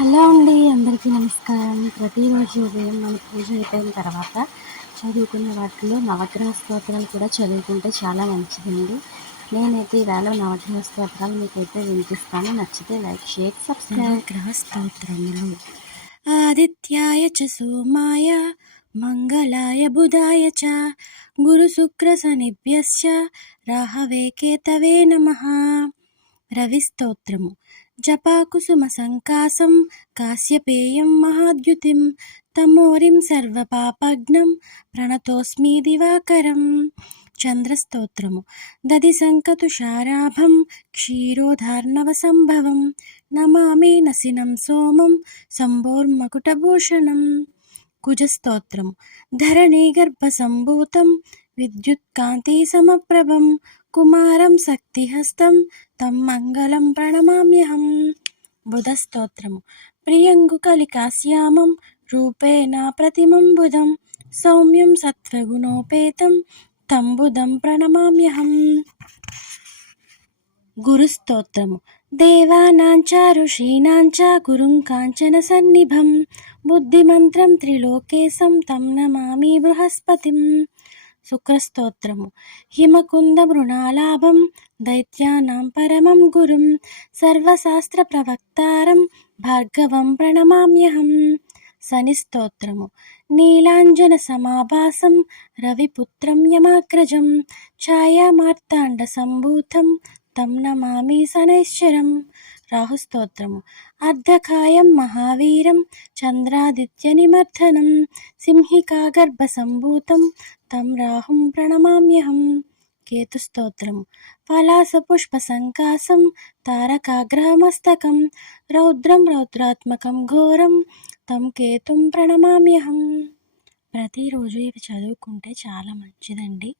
Hello అండి అందరికీ నమస్కారం. ప్రతిరోజు ఉదయం మన పూజ అయిపోయిన తర్వాత చదువుకునే వాటిలో నవగ్రహ స్తోత్రాలు కూడా చదువుకుంటే చాలా మంచిదండి. నేనైతే ఈవేళ నవగ్రహ స్తోత్రాలు మీకైతే వినిపిస్తాను. నచ్చితే లైక్ షేర్ సబ్స్క్రైబ్. నవగ్రహ స్తోత్రములు. ఆదిత్యాయ చ సోమాయ మంగళాయ బుధాయ చ గురు శుక్ర శనిభ్యశ్చ రాహవే కేతవే నమ. రవి స్తోత్రము. జపాకుసుమ కాశ్యపేయం మహాద్యుతిం తమోరిం సర్వపాపఘ్నం ప్రణతోస్మి దివాకరం. చంద్రస్తోత్రము. దది సంకతుషారాభం క్షీరోధార్ణవ సంభవం నమామి నసినం సోమం శంభోర్మకుటభూషణం కుజస్తోత్రము ధరణీ గర్భసంభూతం. విద్యుత్కాంతి సమప్రభం. కుమారం శక్తిహస్తం. తం మంగళం ప్రణమామ్యహం. బుధస్తోత్రము ప్రియంగు కలికాశ్యామం. రూపేణ ప్రతిమం బుధం. సౌమ్యం సత్వగుణోపేతం. తం బుధం ప్రణమామ్యహం. గురుస్తోత్రము దేవానాంచ ఋషీణాంచ గురుం కాంచన సన్నిభం. బుద్ధిమంత్రం త్రిలోకేశం తం నమామి బృహస్పతిం. శుక్రస్తోత్రము. హిమకుంద మృణాలాభం. దైత్యానాం పరమం గురుం. సర్వశాస్త్ర ప్రవక్తారం భార్గవం ప్రణమామ్యహం. శనిస్తోత్రము. నీలాంజన సమాభాసం. రవిపుత్రం యమాగ్రజం. ఛాయామార్తాండ సంభూతం తం నమామి శనైశ్చరం రాహుస్తోత్రము అర్ధకాయం మహావీరం చంద్రాదిత్య నిమర్ధనం సింహికాగర్భ సంభూతం తం రాహుం ప్రణమామ్యహం కేతుస్తోత్రము పలాస పుష్ప సంకాసం తారకాగ్రహమస్తకం రౌద్రం రౌద్రాత్మకం ఘోరం తం కేతుం ప్రణమామ్యహం ప్రతిరోజు ఇవి చదువుకుంటే చాలా మంచిదండి.